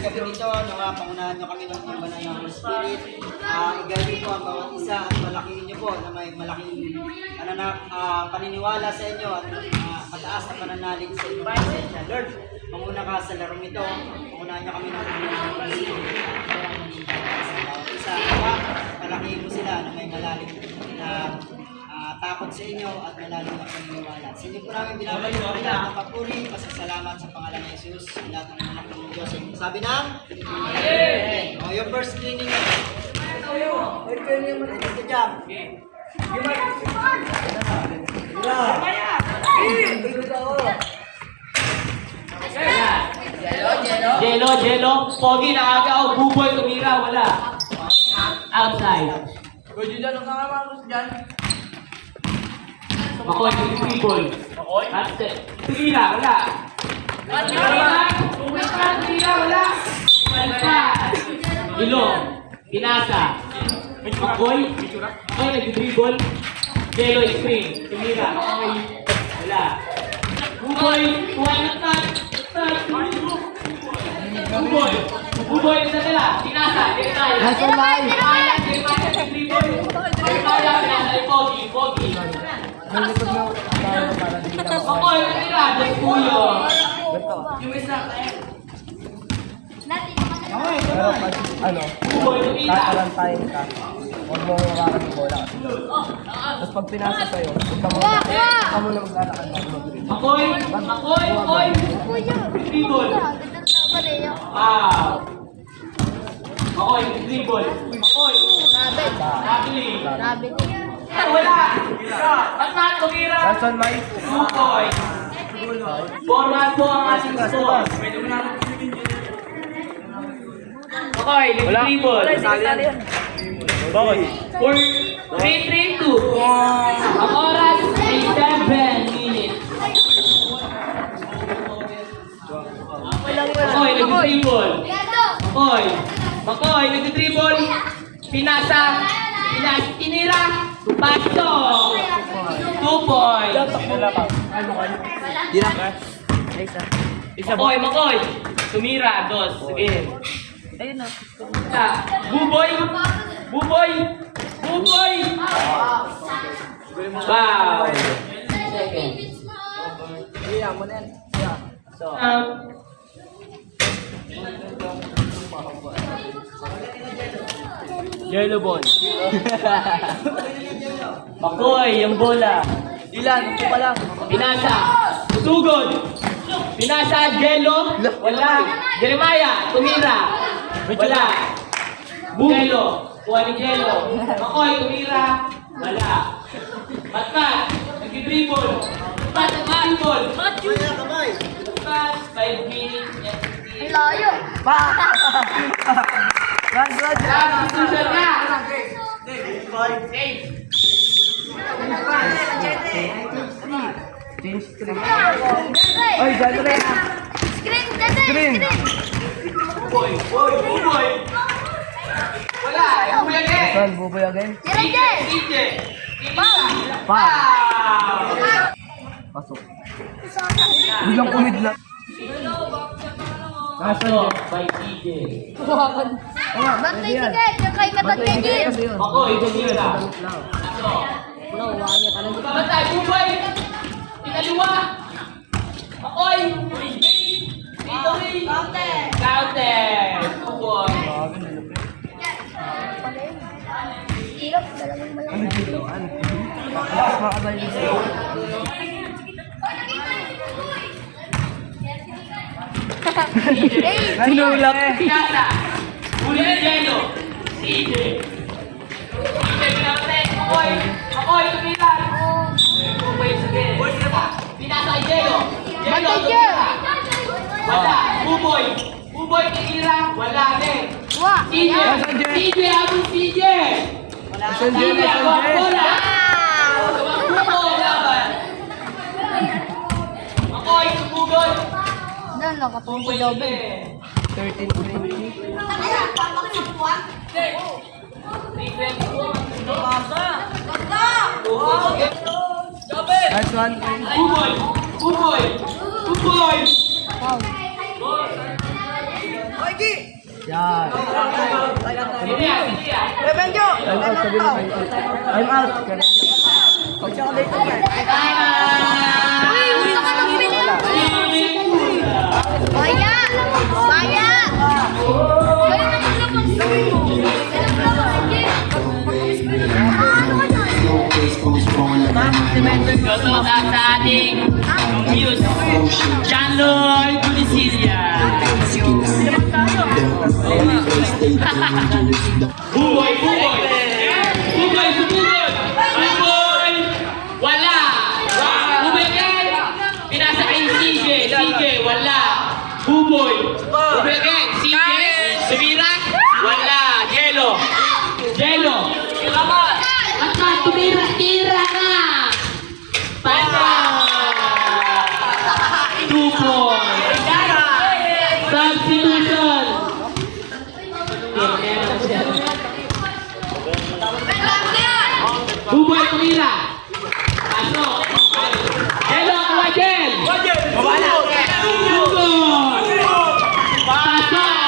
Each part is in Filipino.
sa gabi nito, nawa pangunahan nyo kami ng banal ng Holy Spirit. Igayin po ang bawat isa at malakihin nyo po na may malaking paniniwala sa inyo at mataas na pananalig sa inyong presensya. Lord, panguna ka sa larong ito, pangunahan nyo kami ng banal ng Holy Spirit. Sa bawat isa, nawa malakihin mo sila na may malalim na takot sa inyo at malalim na paniniwala. Sa inyo po namin binabalik ang lahat ng papuri, pasasalamat sa pangalan ni Jesus, lahat ng anak ng Diyos. Sabi ng Amen! O, yung first cleaning na. Wait kayo niyo muna dito dyan. Jello. Pogi nakagaw. Buboy tumira. Wala. Outside. Pwede dyan ang kakamaros dyan. Makoy, people. Makoy? Tumira. Wala. Tumira. Wala. Ilong. Pinasa. Makoy. Makoy nag-dribble. Jello screen. Tumira. Makoy. Wala. Buboy. Kuha ng tag. Buboy na nila. Pinasa. Jeremiah. Pogi. Makoy na nila. Despuyo. Yung isa, Pero pag, Buboy tumira. tatalantayin ka, huwag mo hawakan yung bola. Tapos pag pinasa sa'yo, huwag ka muna maglalakad bago mag-green. Makoy. Dribble. Makoy, dribble. Makoy. Tackling. Wala. Batman, tumira. Nelson, Mike. Buboy. Forward po ang ating score. Makoy, dribble. Bakit? 3-3-2. Ang oras ay 7 minutes. Makoy, nag-dribble. Makoy, nag-dribble. Pinasa. Tinira. Pasok. 2 points. Makoy. Tumira. 2. Sige. Buboy. Wow. Second. Yellow ball. Makoy, yung bola. ilan? Ito pa lang. Pinasa. Sugod. Pinasa, Jello. Wala. Jeremiah, tumira. Wala. Jello. Kuha ni Jello. Makoy, tumira. Wala. Batman, nag-dribble. Nag-dribble. Batman, 5 minutes. Layo. Substitution na. Oy, Jandre! Screen. Buboy. Wala. Buboy again. Nelson, buboy again. CJ. Pa! Pasok. Biglang kumidlat. Pasok by CJ. Bantay sige. Yung kay Katagigil. Makoy, tumira. Bantay, Buboy. Pinaliwa. Makoy. Dito rin. Counter. Buboy. Hirap. Dalawang malaki. Lakas makasay sa'yo. Sinulak. Pinasa. Huli ni Jello. CJ. Pinapatay. Makoy, tumira. Buboy, sige. Pinasa kay Jello. Jello, tumira. Wala. Buboy, tumira. Wala din. Wah. CJ, abang CJ. CJ, abang bola. Buboy, laban. Makoy, sumugod. Dan lang katong Buboy, jobe. 13-20. Nice one. Buboy. Wow. Yan. Benjo! Time out, sabi mo. Time out. Pag siya ka dito. Uy, gusto ka ng pinili. Baya! Baya! Baya na maglabas. Shoutout sa ating muse, John Lloyd Bunisilla. Buboy, buboy! Buboy, buboy! Buboy! Wala! Buboy again! Pinasa kay CJ, CJ, wala! Buboy! Buboy again! CJ, tumira! Wala! Jello! Jello! At na, tumira-tira na! Pasa! 2 points! Substitution! Buboy, tumira! Pasok! Jello, kuha Jel! Buboy! Pasok!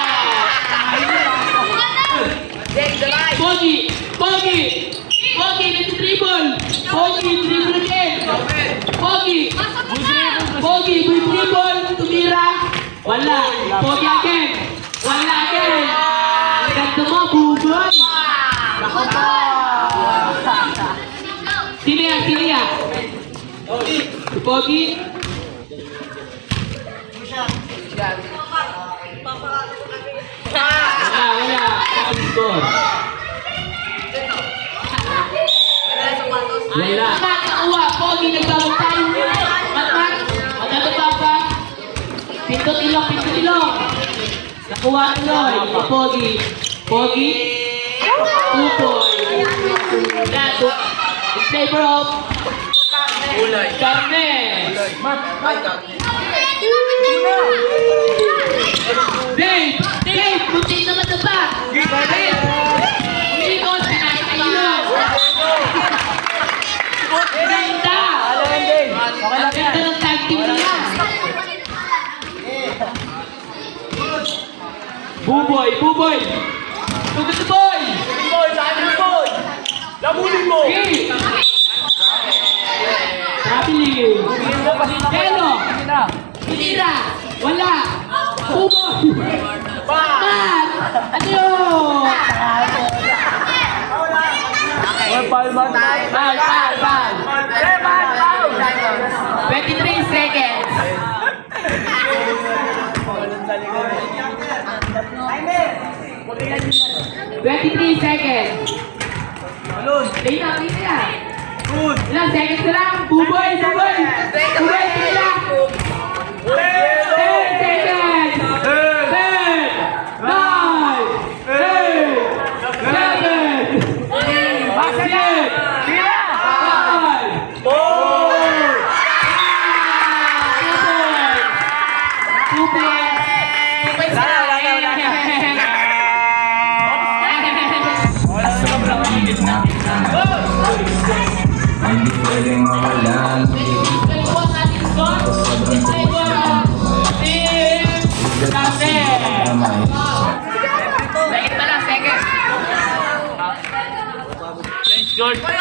Pogi! Pogi! Pogi, nag-dribble! Pogi, dribble again! Pogi! Pogi, dribble! Tumira! Wala! Pogi again! Wala again! Ganda mo, Buboy! Sino yan? Sino yan? Si Pogi? Wala. Score. Wala. Nakakuha. Pogi, nagbawag tayo. Matmat. Magkano pa? Pinto tilong, pinto tilong. Nakuha tuloy. Pogi. Pogi. 2 points. That in favor of Carne. Dave! Dave! Muntik naman na ba? Dave! Umiikot! Pinakit ang ilong! Ganda! Ang ganda ng tag team nila! Buboy! Buboy! Look at the boy! Labulin mo! Okay! Nabili! Jello! Hilira! Wala! Buboy! Bat! Ano yun? Bal! 23 seconds! Twenty-three seconds! Late na, late na! Ilang seconds na lang? Buboy! Buboy! Buboy! Sila! 10 seconds! 10! 9! 8! 7! 6! 5! 2 points! 2 points! Hindi pwedeng mawala.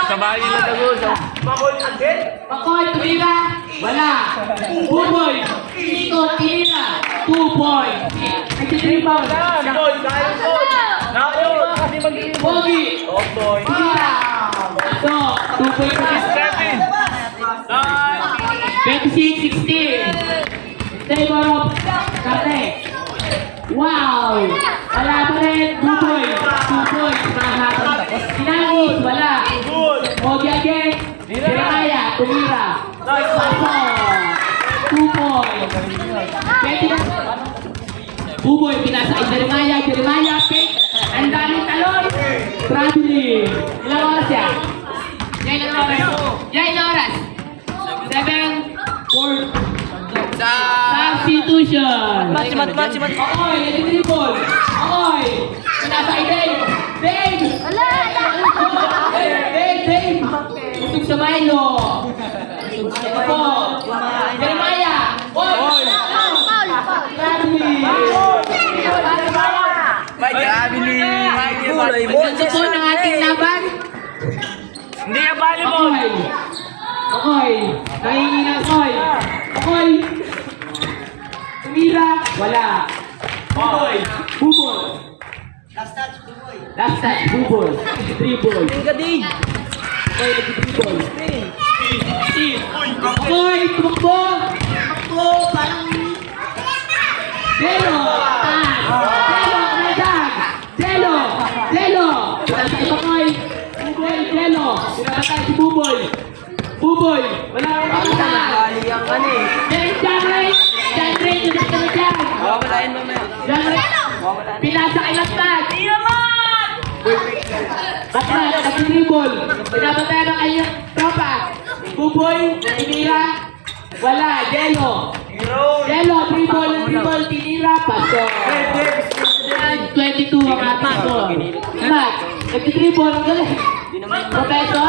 Sabahin nila tagos. Pakoy, tumira. Wala. Buboy. Iko, tumira. 2 points. Nag-rebound. Pogi. Tumira. So, 2 points. 26-16. Favor of Kate. Wow! Wala pa rin. Buboy. 2 points. Mahapon. Sinagis. Wala. Pogi again. Jeremiah. Tumira. Paso. 2 points. Buboy. Pinasa kay Jeremiah. Jeremiah. Pick. Ang daming talon. Traveling. Ilang oras yan? Yan ilang oras? 7, 4. Substitution. Mat. Okoy, nag-dribble. Okoy. Pinasa kay Dave. Dave. Dave. Usog sa Milo. Ito po. Jeremiah. Oy. Traveling. grabe ni... Gusto po ng ating laban. Hindi yan volleyball. Okoy. Nahingi ng Okoy. Okoy. Tumira. Wala. Buboy. Buboy. Last touch, Buboy. Last touch. Buboy. Dribble. Gadig! Okoy. Nag-dribble. Okoy. Tumakbo. Tumakbo. Parang... Delo. Taas. Delo. Kamadag. Delo. Delo. Nasa iba Okoy. Buboy. Delo. Pinapatay si Buboy. Buboy. Wala kang makita. Bali ang ano eh. Janray. Janray. Janray. Janray. Wawalain mamaya. Janray. Pinasa kay Latmat. Latmat. Nag-dribble. Pinapatay ng kanyang tropa. Buboy. Tinira. Wala. Delo. Delo. Dribble. Tinira. Paso. 22 ang ating score. Mat. Nag-dribble. Ang galing. Professor.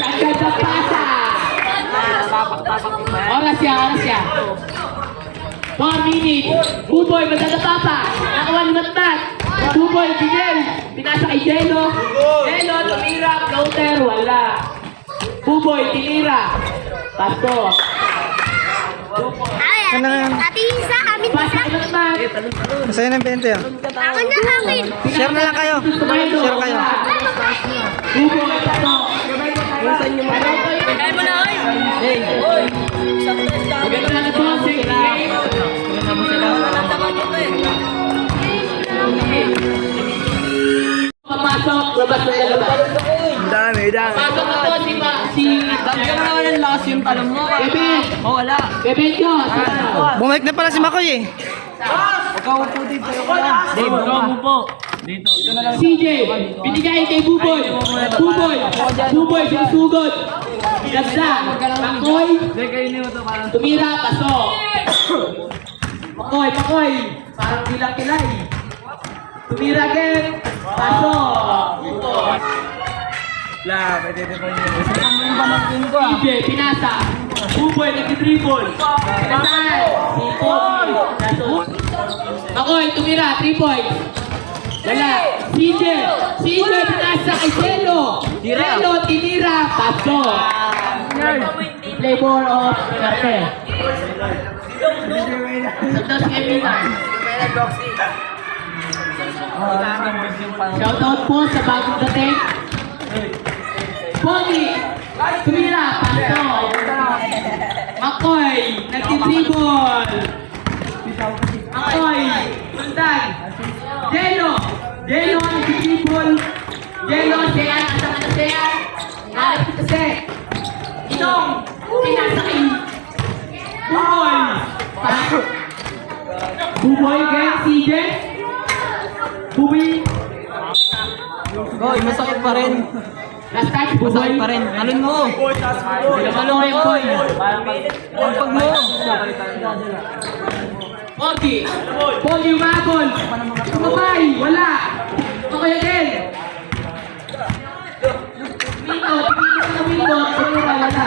Agad ang pasa. Oras ya. 4 minutes. Buboy, madadapa pa. Nakawan ni Matmat. Buboy, Fidel. Pinasa kay Delo. Delo, tumira. Floater, wala. Buboy, tinira. Pasto. Ay, ate Isa, amin Pasa isa. kay Matmat. Masaya ng 20 ah. Akin na, akin. Share na lang kayo. Share kayo. Buboy, pasto. Minsan yung mga... Kaya mo na, oy. Hey! Maganda na ito ang game. Pamasok, labas na lalabas. Dami. Pasok na to si... Dagyan mo naman ng lakas yung talong mo. Kevin. Oh, wala. Kevin ko. Bumalik na pala si Makoy eh. Ikaw po dito. Dave, ikaw mo po. Dito. CJ, binigay kay Buboy. Buboy, sinusugod. Ganda. Makoy. Tumira, pasok. Makoy. Parang bilang kilay. Tumira again. Pasok. CJ, pinasa. Buboy, nag-dribble. Pinasal. Makoy, tumira, 3 points. Wala. CJ, pinasa kay Delo. Delo, tinira, paso. Flavor of Karte. Santos Eminar. Shoutout po sa bagong dating. Pogi, tumira, paso. Makoy, nag-dribble. Makoy, sundan. Delo, nag-dribble. Delo, Sean, asang ano Sean? Harap kita se. Itong, pinasa kay Buboy again, CJ. Buboy. Boy, masakit pa rin. Last touch, Buboy. Masakit pa rin. Talon mo. Talon mo yung boy. Pag mo. Pogi umabol. Tumabay, wala. Okay again. Minot. Wala.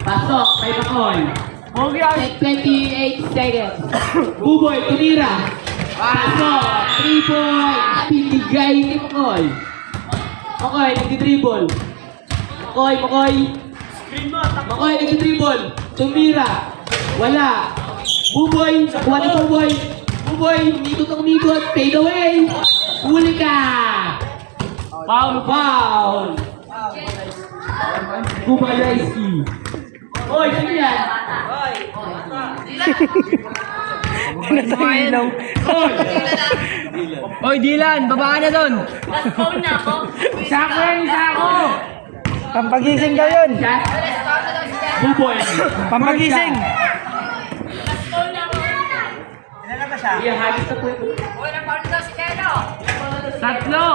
Pasok, kay Makoy. 28 seconds. Buboy, tumira. Pasok, 3 points. Pinigay ni Makoy. Makoy, nag-dribble. Makoy, nag-dribble. Tumira. Wala. Buboy, nakuha ni Buboy. Buboy, umikot. Fade away. Huli ka. Foul. Kubalayski. Oy, sino yan? Natahilaw. Oy, Dylan, baba ka na doon. Isa ako. Pampagising daw yun. Buboy. Pampagising. Iya, habis na po ito. Tatlo.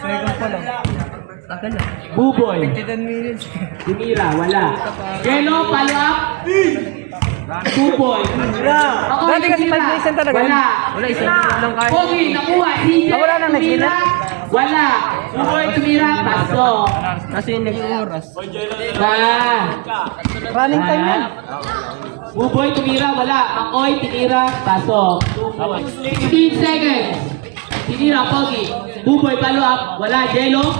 Second pa lang. Tagal na. Buboy. 10 minutes. Dumira, wala. Yellow, follow up. Buboy. Ako, Dati kasi Dumira. 5 minutes talaga. Wala. Wala, isang lang kayo. Pogi, nakuha. CJ, Ah, wala nang next Dumira. Wala. Buboy, tumira, paso. Kasi yung naging oras. Running time yan. Buboy, tumira, wala. Makoy, tinira, pasok. 16 seconds. Tinira, Pogi. Buboy, follow up, wala. Jello.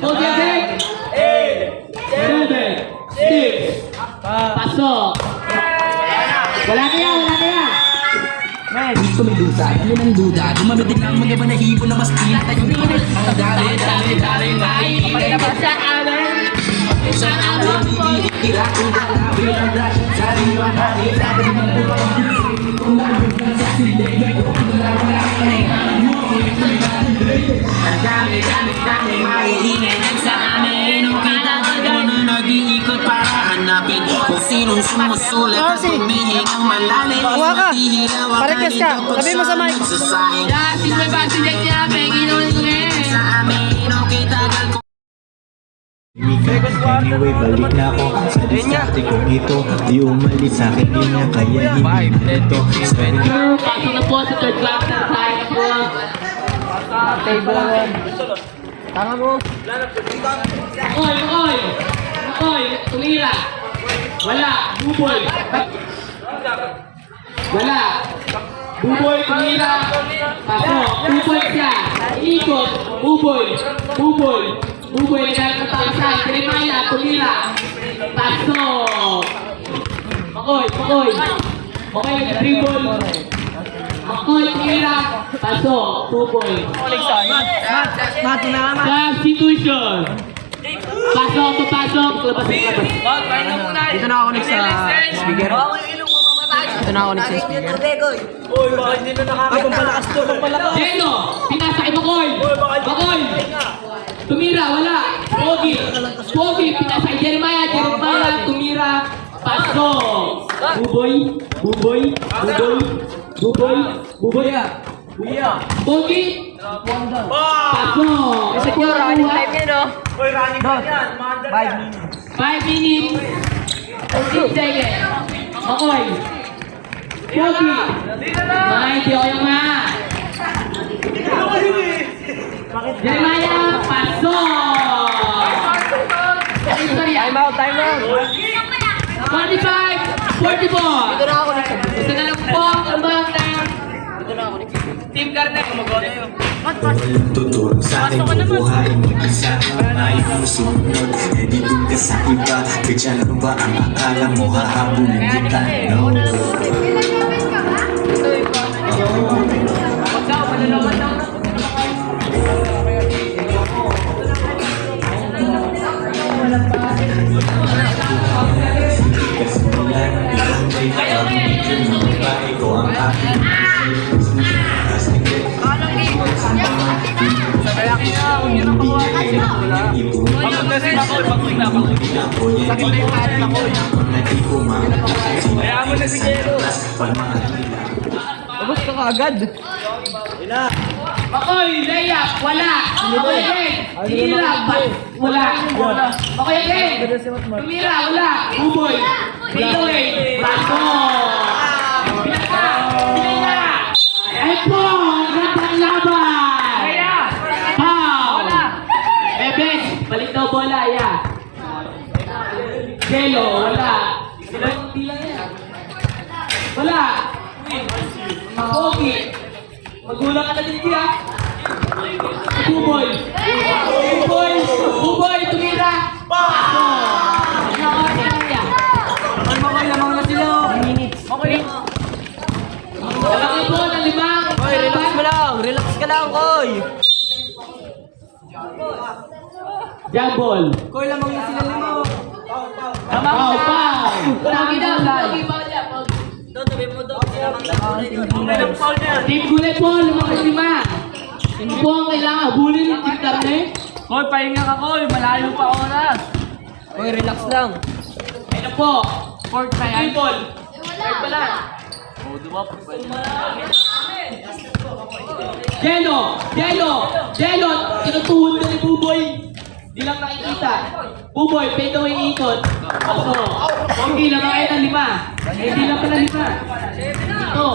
Pogi again. 7, 6. Pasok. Wala kaya, wala kaya. Dito may duda, ano ng duda? Gumamit din ang mga banahibo na mas pinata yung init. Ang dami, maiinit sa amin. Sa amin, hindi tira kung dalawin ang rush. Sariwa na nila, rin ang buwan. Kung nalagyan sa silid, kung wala ka rin. Ang dami, maiinit sa amin. Nung kita ka na nag-iikot para hanapin kung sinong sumusulit at humihingi ang malalim. Kuha ka. Pare-test ka. Sabi mo sa mic. Yasin may basi dyan niya, Penginoon ko eh. Anyway, balik na ako sa diskarte kong ito. Di umalis sa akin niya, kaya hindi na ito. Pasok na po sa third quarter. Tayo na po. Table. Tama mo. Makoy, tumira. Wala, Buboy. Wala. Buboy, tumira. Pasok, Buboy siya. Ikot, Buboy. Buboy, nagkaroon ng pakisan. Jeremiah, tumira. Pasok. Makoy. Okay, dribble. Makoy, tumira. Pasok, Buboy. Substitution. Pasok, labas. Dito na ako next sa speaker. Dito na ako next sa speaker. Jeno, pinasakay Makoy. Tumira, wala. Pogi, pinasakay Jeremiah, tumira. Pasok. Buboy. Pogi. Pasok. Secure, running time yan, no? 5 minutes. 6 seconds. Makoy. Pogi. Hindi ako yung mga. Jeremiah, pasok. Time out. 45, 44. Dito na ako next sa Ito na lang po ang abang ng Team Garnet. Walang tutulong sa akin, bubuhayin mag-isa. Ayaw mo sumunod, eh di dun ka sa iba. Kaya ano ba ang akala mo, hahabulin kita? No. Kasi wala nang ibang may kapamilya ng babae ko ang aking Abot ka kaagad. Makoy, layup, wala. Makoy again. Tinira, wala. Makoy again. Tumira, wala. Buboy. Fadeaway. Pasok. Pinaka. Ay po, gandang laban. Foul. Bebes, balik daw bola, ya. Jello, wala. Hindi lang yan. Wala. Pogi. Magulang ka na din siya. Buboy, tumira. Pasok. Ano oras na niya? Lamang na sila. Okay. Lalaki po ng 5. Koy, relax mo lang. Relax ka lang, Koy. Jump ball. Koy, lamang na sila lima. Foul. Pogi daw. Team Gulay po, 5. Ano po ang kailangan? Habulin ng Team Karne? Koy, pahinga ka, Koy. Malayo pa oras. Koy, relax lang. Ano po? Fourth na yan. Ball. Right pa lang. Jello, tinutuhod na ni Buboy. Di lang nakikita. Buboy, fadeaway ikot. Pasok. Pogi, lamang kayo ng 5. Hindi lang pala 5. Ito.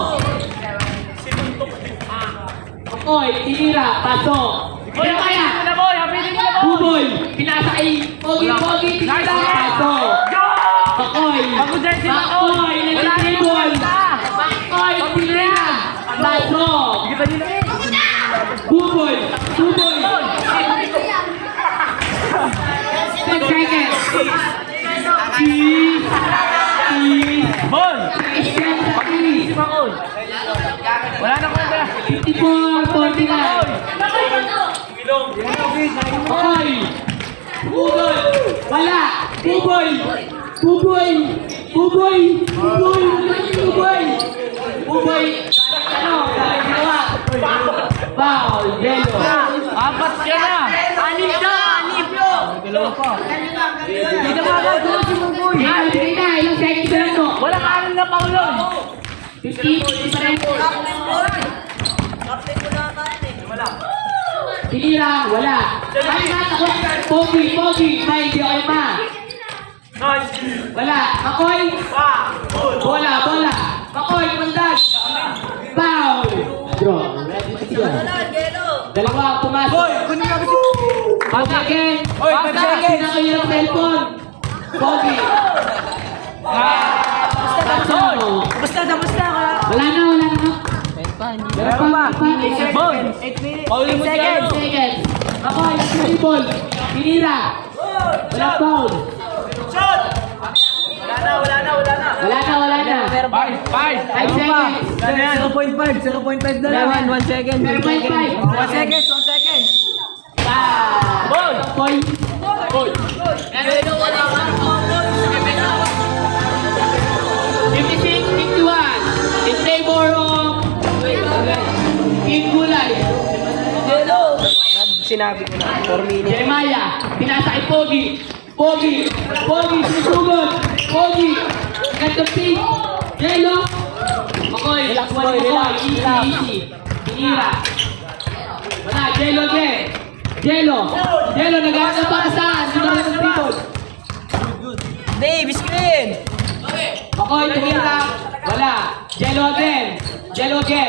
Oy, tinira, pasok. Kaya kaya. Buboy, pinasa kay Pogi, tinira, pasok. Buboy! Buboy! Buboy! Buboy! Buboy! Buboy! Ano? Ginawa! Foul! Yellow! Apat ka na! Anip na! Anip nyo! Hindi na magagawa si Buboy! Bigay na! Ilang seconds na lang mo? Wala ka rin na paulong! 50 pa rin po. Tinira, wala. Ay, ako. Pogi, Pogi. May, hindi ako ma. Wala. Makoy. Bola, bola. Makoy, mandag. Foul. Draw. Dalawa ang pumasok. Hoy, kunin ka kasi. Pogi again. Hoy, 5 seconds. Sino kayo ng cellphone? Pogi. Basta ka. Wala na, wala na. Meron pa. Boy! 8 minutes. Paulong mo dyan! Seconds. Ako, yung ball. Pinira. Wala foul. Wala na. Five! 5 seconds. 0.5 na lang. 1 second. 0.5. 1 second. Boy! Point. Boy! 56-51. In favor of King Gulay. Sinabi ko na. 4 minutes. Jeremiah. Pinasa kay Pogi. Pogi. Sinusugod. Pogi. Got the feet. Yellow. Makoy. Relax, boy, Makoy. relax, relax. Easy. Pinira. Wala. Yellow again. Yellow. Nag-aaral na para saan? Sino rin ang people? Dave, screen! Makoy. Pinira. Wala. Yellow again.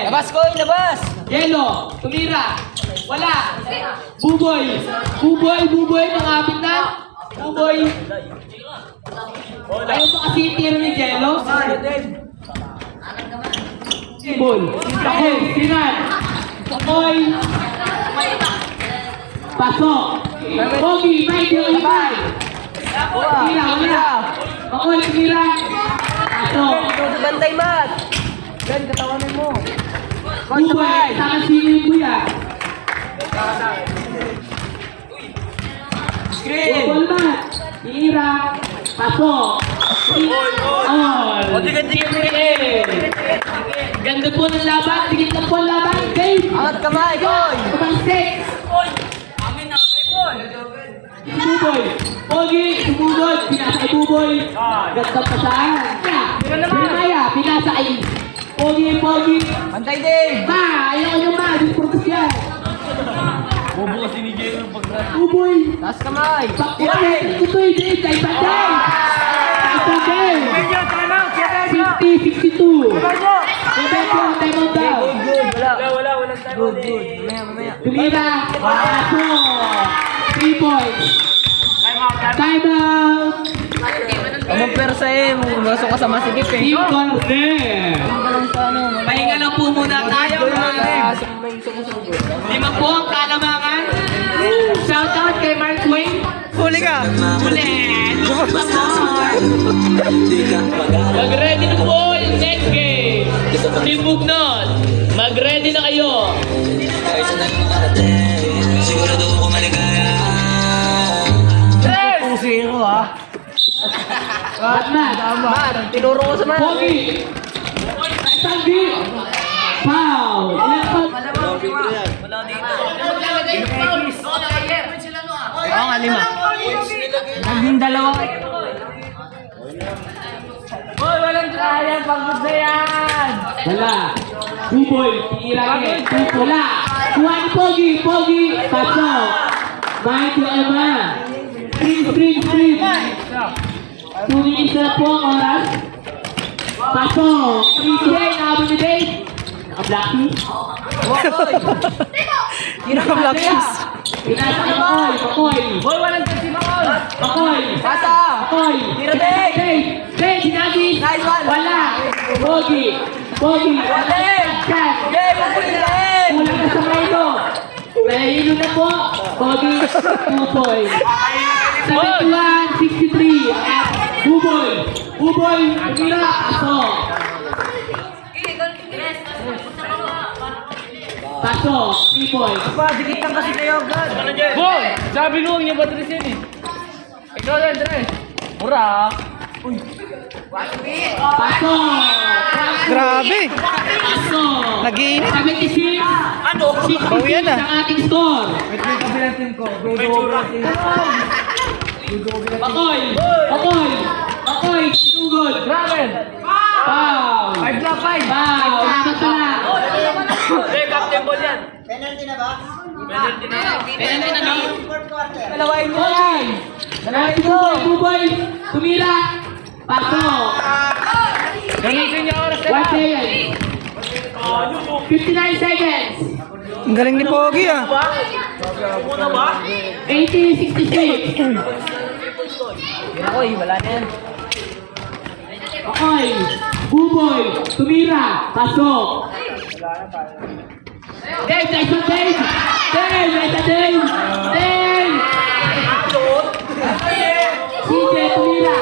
Labas ko, labas! Yellow. Tumira. Wala. Buboy. Mangapit na. Buboy. Ayaw ba kasi yung tiro ni Jello? Ball. Takoy. Sinan. Takoy. Pasok. Pogi. May di ulipay. Tumira. Wala. Makoy. Tumira. Pasok. Bantay, Matt! Gan, katawanan mo. Buboy. Saan sino yung buya? Screen! Ball mat. Tira. Pasok. All. Ganda po ng laban. Tigit lang po ang laban. Dave. Angat kamay, Koy! Ibang six. Buboy. Pogi. Sumugod. Pinasa kay Buboy. Ganda pa saan. Jeremiah. Pinasa kay Pogi. Bantay, Dave! Ayaw nyo ma. Disprotes yan. Bobo kasi ni Jello pag Buboy. Taas kamay! Bakit? Tutoy Dave. Kay Panday. 50-62. Time out daw. Good. Mamaya. Tumira. Pasok. 3 points. Time out. Amang persa masok ka sa masigip eh. Team corner. Pahinga lang po muna tayo. Lima po ang kalamangan. Shout out kay Mark Wayne. Huli ka! Ulit. Mag-ready na po yung next game. Team Bugnot. Mag-ready na kayo. Sigurado ako maligaya. 2-0 ha. Batman. Man, tinuro ko sa man. Pogi. Tanggi. Foul. Ilan pa? Oo nga, 5. Naging 2. Boy! Walang kaya! Pagod na yan! Wala. Buboy. Tira rin. Wala. Kuha ni Pogi. Pasok. Mike yung ama. Screen. 2 minutes na po ang oras. Pasok. 3-2. Nakabot ni Dave. Naka-blacklist. Naka-blacklist. Pinasa kay Makoy. Boy! Walang kasi Makoy! Makoy. Pasa! Makoy. Tira, Dave. Dave, sinagi. Nice one. Wala. Pogi. Dave. Chat. Dave, Dave! Kulang ka sa mailo. Nahihilo na po. Pogi. 2 points. 71-63. Buboy. Tumira. Pasok. 3 points. Dikit lang kasi kayo agad. Boy! Sabi ko, huwag niyo ba Tres yan eh? Ikaw lang, Tres! Mura. Pasok! Grabe. Pasok! Nag-iinit. 76. Ano? 66 Bawian na. ang ating score. Bakoy! Bakoy! Bakoy! Sinugod! Grabe. Foul! 5 na 5. Foul! Dapat pala! Captain ball yan. Penalty na ba? Penalty na no? Fourth quarter. Dalawain mo. Buboy! Buboy! Buboy! Tumira! Pasok! Gamitin niyo oras 1 second! 59 seconds! Ang galing ni Pogi ah. 80-66! Oy, wala na yan. Okay! Buboy! Tumira! Pasok! Dave! Nice one, Dave! Dave! Nice one, Dave! Dave! CJ! Tumira!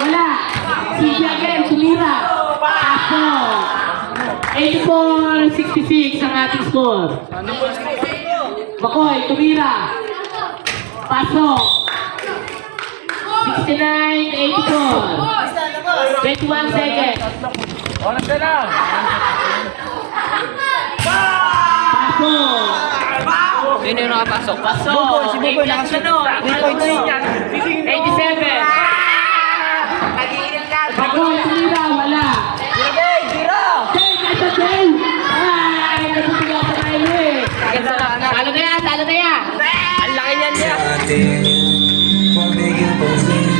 Wala! CJ again! Tumira! Pasok! 84-66 ang ating score. Bakoy! Tumira! Pasok! 69-84! 21 seconds! Oras na lang. Pasok! Sino yung nakapasok? Pasok! Buboy, si Buboy Eight nakashoot. lang na, 3 points. 87! Bakoy! Tumira! Wala! Hey, tira! Dave! Nasa Dave! Ay! Nagpupulang sa tayo eh! Talo na yan! Talo na yan! Ang laki niyan niya.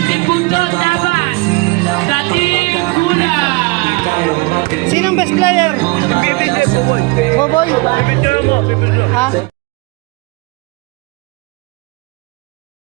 Timbundot laban! Sa Team Gula! Sinong best player? Bibigay po, boy. Boboy? Bibigyan mo, bibigyan. Ha?